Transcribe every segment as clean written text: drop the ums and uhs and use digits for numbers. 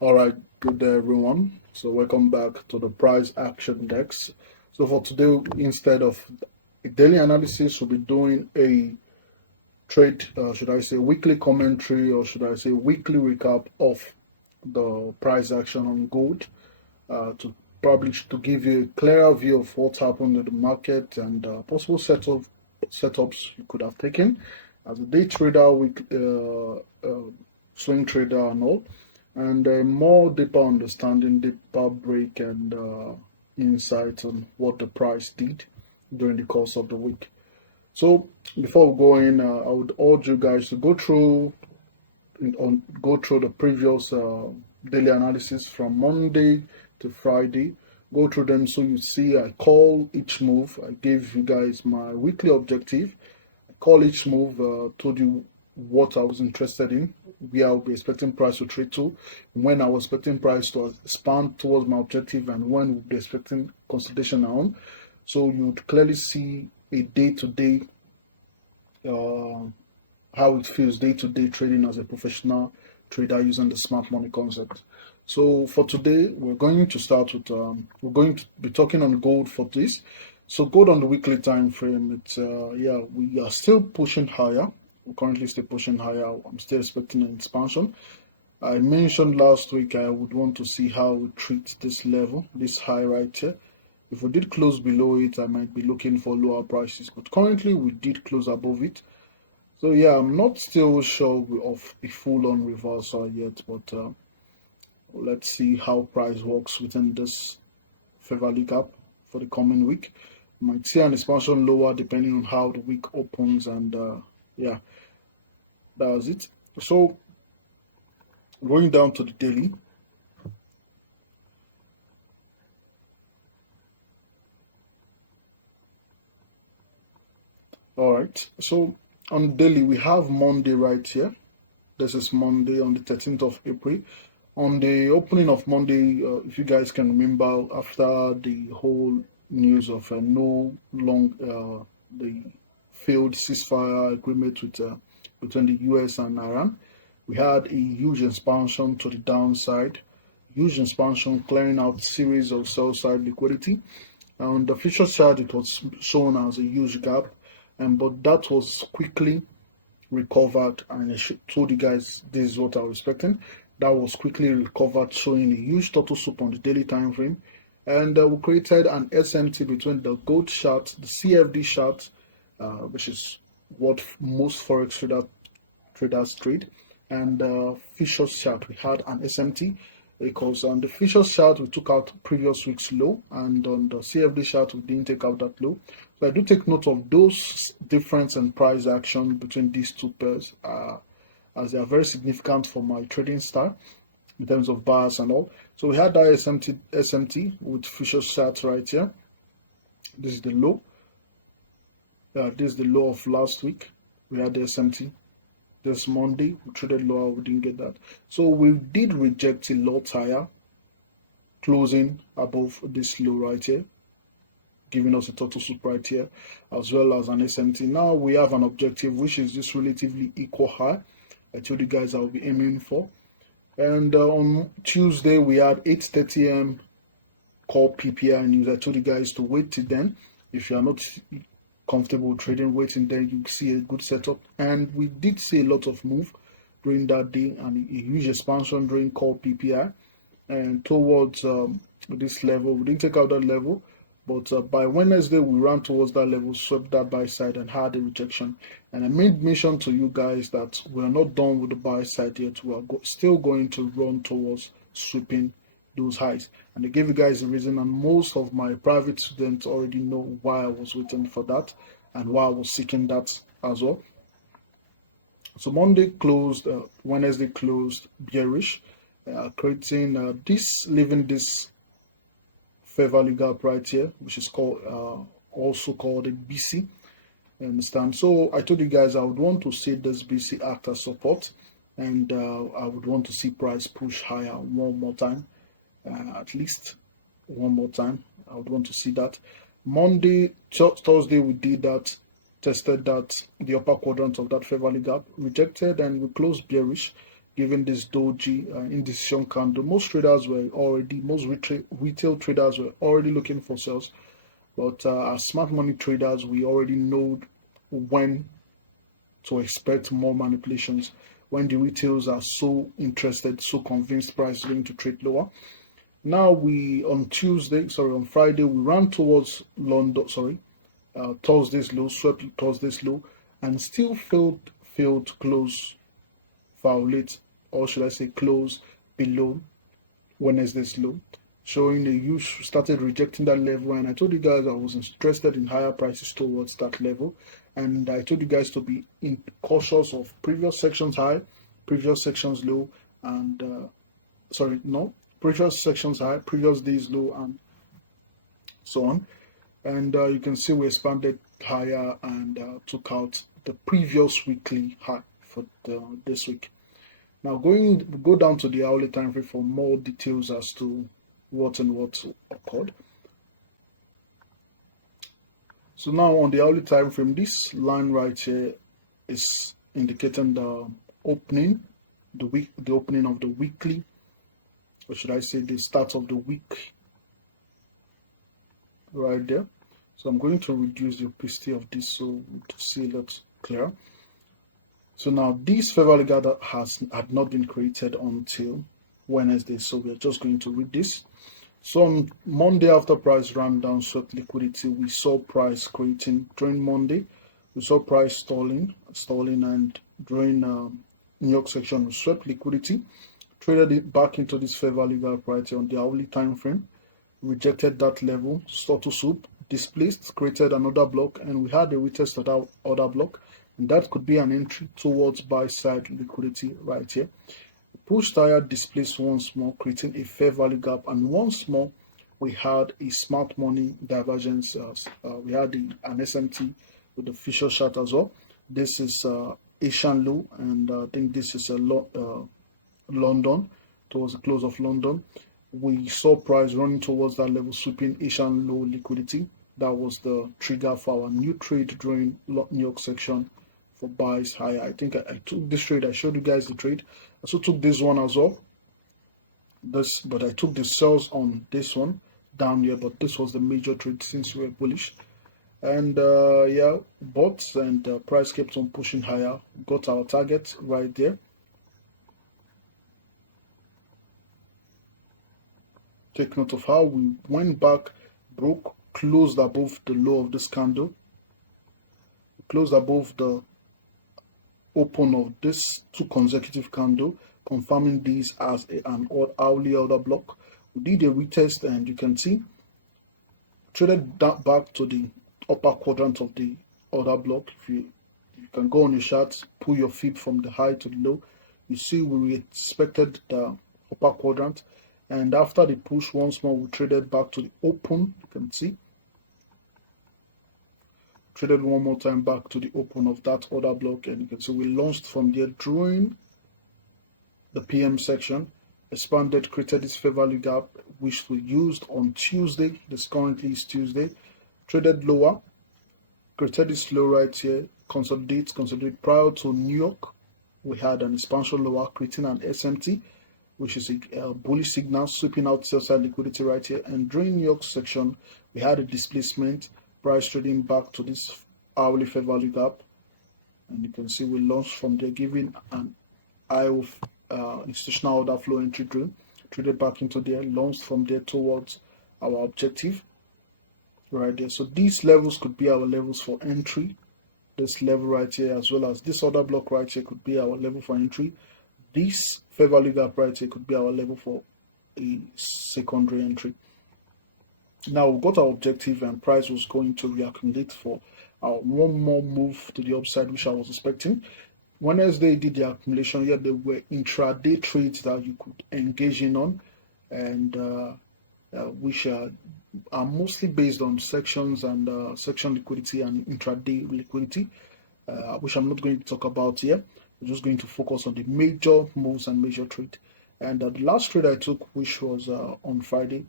All right, good day, everyone. So, welcome back to the price action index. So, for today, instead of a daily analysis, we'll be doing a trade, should I say, weekly commentary, or should I say, weekly recap of the price action on gold to probably to give you a clearer view of what's happened in the market and possible setups you could have taken as a day trader, swing trader, and all, and more deeper understanding, deeper break, and insight on what the price did during the course of the week. So before we go in, I would urge you guys to go through the previous daily analysis from Monday to Friday. Go through them so you see I call each move. I gave you guys my weekly objective. I call each move, told you what I was interested in, where I'll be expecting price to trade to, when I was expecting price to expand towards my objective, and when we'll be expecting consolidation on. So you would clearly see a day-to-day how it feels day to day trading as a professional trader using the smart money concept. So for today, we're going to start with we're going to be talking on gold for this. So gold on the weekly time frame, it's yeah, we are still pushing higher. We're currently still pushing higher. I'm still expecting an expansion. I mentioned last week I would want to see how we treat this level, this high right here. If we did close below it, I might be looking for lower prices. But currently, we did close above it. So yeah, I'm not still sure of a full-on reversal yet, but let's see how price works within this fair value gap for the coming week. Might see an expansion lower depending on how the week opens, and yeah, that was it. So going down to the daily. All right. So on daily we have Monday right here. This is Monday on the 13th of April. On the opening of Monday, if you guys can remember, after the whole news of the failed ceasefire agreement between the US and Iran, we had a huge expansion to the downside, huge expansion clearing out series of sell side liquidity. On the futures chart, it was shown as a huge gap, and but that was quickly recovered, and I told you guys this is what I was expecting. That was quickly recovered, showing a huge total soup on the daily time frame, and we created an SMT between the gold chart, the CFD chart, which is what most traders trade, and the futures chart. We had an SMT because on the futures chart we took out previous week's low, and on the CFD chart we didn't take out that low. So I do take note of those difference in price action between these two pairs, as they are very significant for my trading style in terms of bars and all. So we had that SMT with futures chart right here. This is the low. This is the low of last week. We had the SMT. This Monday we traded lower, we didn't get that. So we did reject a lot higher, closing above this low right here, giving us a total soup right here, as well as an SMT. Now we have an objective which is this relatively equal high. I told you guys I will be aiming for. And on Tuesday we had 8:30 a.m. call PPI news. I told you guys to wait till then. If you are not comfortable trading, waiting, then you see a good setup. And we did see a lot of move during that day and a huge expansion during call PPI and towards this level. We didn't take out that level, but by Wednesday we ran towards that level, swept that buy side, and had a rejection. And I made mention to you guys that we are not done with the buy side yet. We are still going to run towards sweeping those highs. And I gave you guys the reason, and most of my private students already know why I was waiting for that and why I was seeking that as well. So Monday closed, Wednesday closed bearish, creating leaving this fair value gap right here, which is called also called a BC. You understand? So I told you guys I would want to see this BC act as support, and I would want to see price push higher one more time. At least one more time. I would want to see that. Monday, Thursday, we did that, tested that, the upper quadrant of that fair value gap, rejected, and we closed bearish, given this doji indecision candle. Most retail traders were already looking for sales, but as smart money traders, we already know when to expect more manipulations, when the retails are so interested, so convinced price is going to trade lower. Now on Friday, we ran towards Thursday's low, swept Thursday's low, and still failed to close, violate, or should I say close below Wednesday's low, showing the use started rejecting that level. And I told you guys I was interested in higher prices towards that level, and I told you guys to be cautious of previous sections high, previous sections low, and previous sections high, previous days low, and so on. And you can see we expanded higher and took out the previous weekly high for this week. Now go down to the hourly time frame for more details as to what occurred. So now on the hourly time frame, this line right here is indicating the opening of the weekly, or should I say the start of the week right there. So I'm going to reduce the opacity of this so to see a lot clearer. So now this fair value gap had not been created until Wednesday, so we are just going to read this. So on Monday, after price ran down, swept liquidity, we saw price creating during Monday. We saw price stalling, and during New York section, we swept liquidity, traded it back into this fair value gap right here on the hourly time frame, rejected that level, to soup, displaced, created another block, and we had a retest of that other block, and that could be an entry towards buy side liquidity right here. Pushed higher, displaced once more, creating a fair value gap, and once more we had a smart money divergence. We had an SMT with the Fisher chart as well. This is Asian low, and I think this is London, towards the close of London. We saw price running towards that level, sweeping Asian low liquidity. That was the trigger for our new trade during New York section for buys higher. I think I took this trade. I showed you guys the trade. I also took this one as well. But I took the sells on this one down here. But this was the major trade since we were bullish. And bought, and price kept on pushing higher. Got our target right there. Take note of how we went back, broke, closed above the low of this candle, closed above the open of this two consecutive candle, confirming these as an hourly order block. We did a retest, and you can see traded back to the upper quadrant of the order block. If you can go on your chart, pull your feet from the high to the low, you see we expected the upper quadrant, and after the push once more, we traded back to the open. You can see traded one more time back to the open of that order block, and you can see we launched from there during the PM section, expanded, created this fair value gap, which we used on Tuesday. This currently is Tuesday. Traded lower, created this low right here, consolidate prior to New York. We had an expansion lower, creating an SMT, which is a bullish signal, sweeping out sell side liquidity right here. And during New York section, we had a displacement, price trading back to this hourly fair value gap, and you can see we launched from there, giving an eye of institutional order flow entry drill, traded back into there, launched from there towards our objective right there. So these levels could be our levels for entry. This level right here, as well as this other block right here, could be our level for entry. This fair value gap right here could be our level for a secondary entry. Now we got our objective, and price was going to reaccumulate for one more move to the upside, which I was expecting. Wednesday did the accumulation. Yet there were intraday trades that you could engage in on, and which are mostly based on sections and section liquidity and intraday liquidity, which I'm not going to talk about here. I'm just going to focus on the major moves and major trade. And the last trade I took, which was on Friday,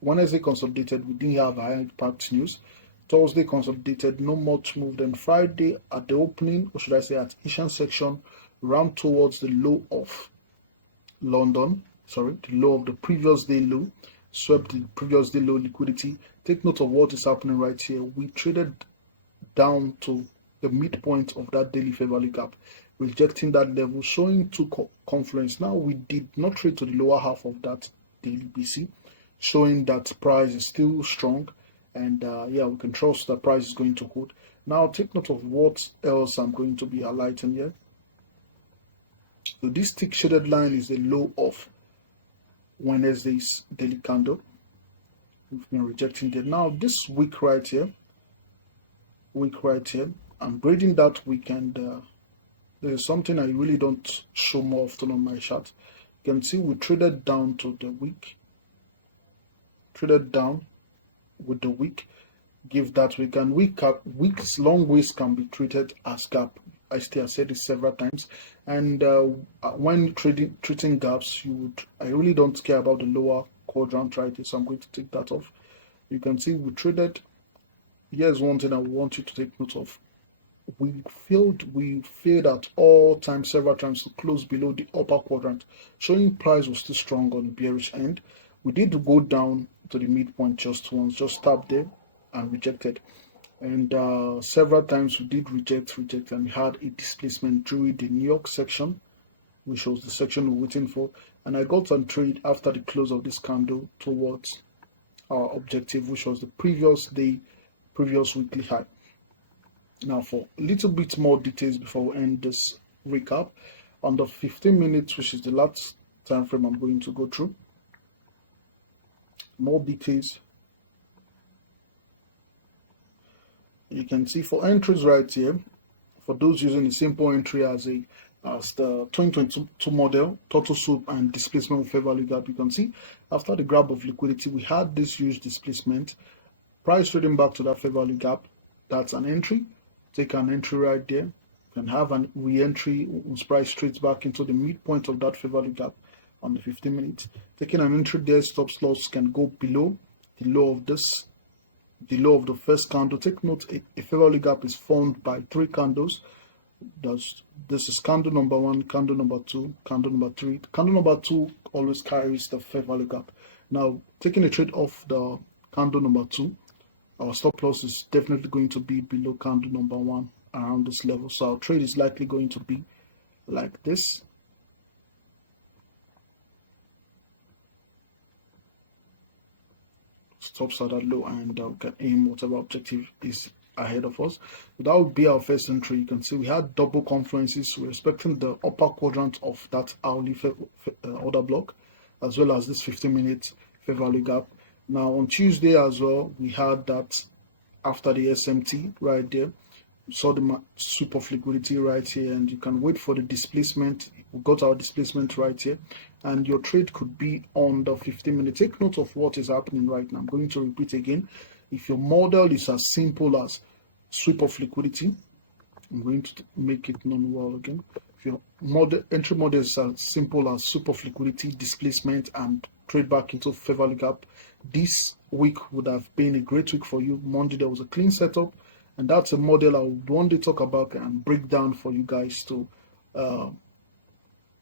Wednesday consolidated, we didn't have high impact news. Thursday consolidated, no much move. Then Friday at the opening, or should I say at Asian section, ran towards the low of London, the low of the previous day low, swept the previous day low liquidity. Take note of what is happening right here. We traded down to the midpoint of that daily fair value gap, rejecting that level, showing two confluence. Now we did not trade to the lower half of that daily BC, showing that price is still strong, and yeah, we can trust that price is going to hold. Now take note of what else I'm going to be highlighting here. So this tick shaded line is the low of Wednesday's daily candle. We've been rejecting it. Now this week right here, I'm grading that weekend. There's something I really don't show more often on my chart. You can see we traded down to the week, traded down with the week, give that week, and weeks long ways can be treated as gap. I said it several times, and when treating gaps, I really don't care about the lower quadrant right here, so I'm going to take that off. You can see we traded. Here's one thing I want you to take note of. We failed at all times, several times, to close below the upper quadrant, showing price was still strong on the bearish end. We did go down to the midpoint just once, just tapped there and rejected. And several times we did reject, and we had a displacement during the New York section, which was the section we're waiting for. And I got on trade after the close of this candle towards our objective, which was the previous weekly high. Now, for a little bit more details before we end this recap, on the 15 minutes, which is the last time frame I'm going to go through, more details. You can see for entries right here, for those using a simple entry as the 2022 model, total soup and displacement fair value gap, you can see after the grab of liquidity, we had this huge displacement, price trading back to that fair value gap. That's an entry. Take an entry right there. You can have an re-entry once price trades back into the midpoint of that fair value gap on the 15 minutes. Taking an entry there, stop loss can go below the low of the first candle. Take note, a fair value gap is formed by 3 candles. This is candle number 1, candle number 2, candle number 3. Candle number 2 always carries the fair value gap. Now, taking a trade off the candle number 2, our stop loss is definitely going to be below candle number 1 around this level. So our trade is likely going to be like this. Stops at that low, and we can aim whatever objective is ahead of us. So that would be our first entry. You can see we had double confluences. We're expecting the upper quadrant of that hourly order block, as well as this 15-minute fair value gap. Now on Tuesday as well, we had that after the SMT right there. We saw the sweep of liquidity right here, and you can wait for the displacement. We got our displacement right here, and your trade could be on the 15-minute. Take note of what is happening right now. I'm going to repeat again. If your model is as simple as sweep of liquidity, I'm going to make it non-wall again. If your entry model is as simple as sweep of liquidity, displacement, and trade back into fair value gap, this week would have been a great week for you. Monday there was a clean setup, and that's a model I would one day talk about and break down for you guys to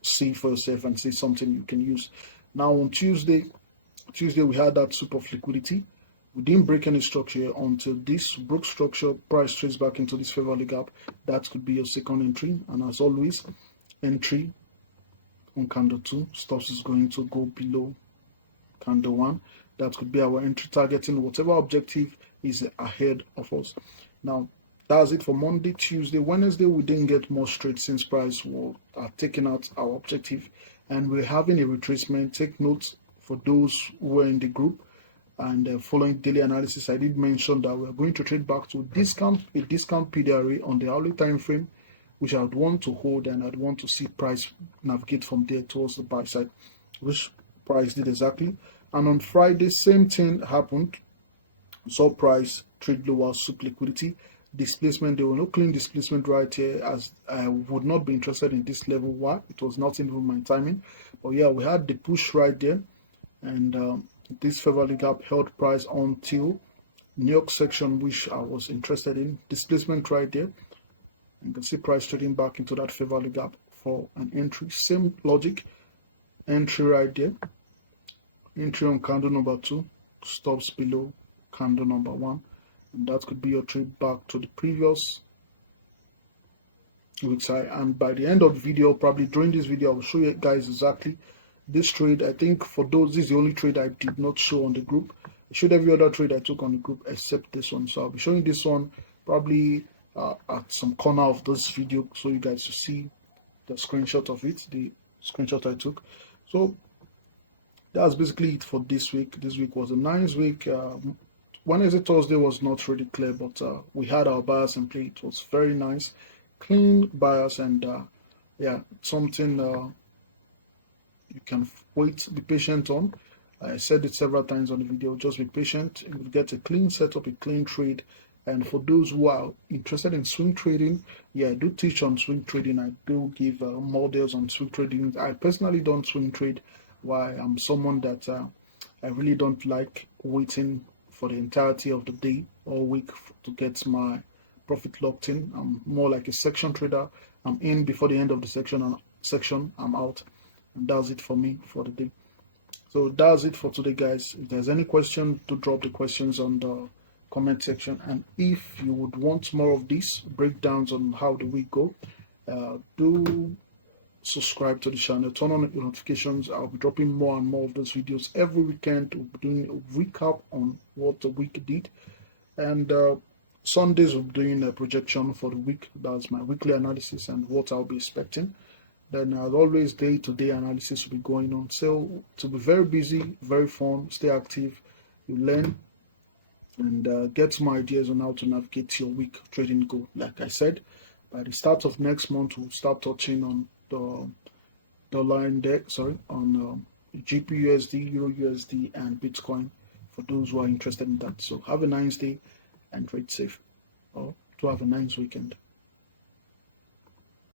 see for yourself and see something you can use. Now on Tuesday we had that sweep of liquidity. We didn't break any structure until this broke structure, price trades back into this fair value gap. That could be your second entry, and as always, entry on candle 2, stops is going to go below candle 1. That could be our entry targeting whatever objective is ahead of us. Now that's it for Monday. Tuesday, Wednesday we didn't get more straight since price was taking out our objective, and we're having a retracement. Take note for those who were in the group and following daily analysis, I did mention that we're going to trade back to a discount PDRA on the hourly time frame, which I'd want to hold, and I'd want to see price navigate from there towards the buy side, which price did exactly. And on Friday, same thing happened. Saw price trade lower, sweep liquidity, displacement. There were no clean displacement right here, as I would not be interested in this level. Why? It was not even my timing. But yeah, we had the push right there, and this fair value gap held price until New York section, which I was interested in. Displacement right there. You can see price trading back into that fair value gap for an entry. Same logic, entry right there, entry on candle number 2, stops below candle number 1, and that could be your trade back to the previous week's high. And by the end of the video, probably during this video, I will show you guys exactly this trade. I think for those, this is the only trade I did not show on the group. I showed every other trade I took on the group except this one, so I'll be showing this one probably at some corner of this video, so you guys to see the screenshot of it, the screenshot I took. So that's basically it for this week. This week was a nice week. Wednesday, Thursday was not really clear, but we had our buyers in play. It was very nice, clean buyers, and yeah, something you can wait, be patient on. I said it several times on the video. Just be patient. You will get a clean setup, a clean trade. And for those who are interested in swing trading, yeah, I do teach on swing trading. I do give models on swing trading. I personally don't swing trade. Why? I'm someone that I really don't like waiting for the entirety of the day or week to get my profit locked in. I'm more like a section trader. I'm in before the end of the section, and I'm out. And that's it for me for the day. So that's it for today, guys. If there's any question, to drop the questions on the comment section. And if you would want more of these breakdowns on how the week go, do subscribe to the channel, turn on the notifications. I'll be dropping more and more of those videos every weekend. We'll be doing a recap on what the week did, and Sundays we'll be doing a projection for the week. That's my weekly analysis and what I'll be expecting. Then as always, day-to-day analysis will be going on. So to be very busy, very fun, stay active, you learn and get some ideas on how to navigate your week trading goal. Like I said, by the start of next month, we'll start touching on the dollar index, on GPUSD, Euro USD, and Bitcoin for those who are interested in that. So have a nice day and trade safe, or to have a nice weekend.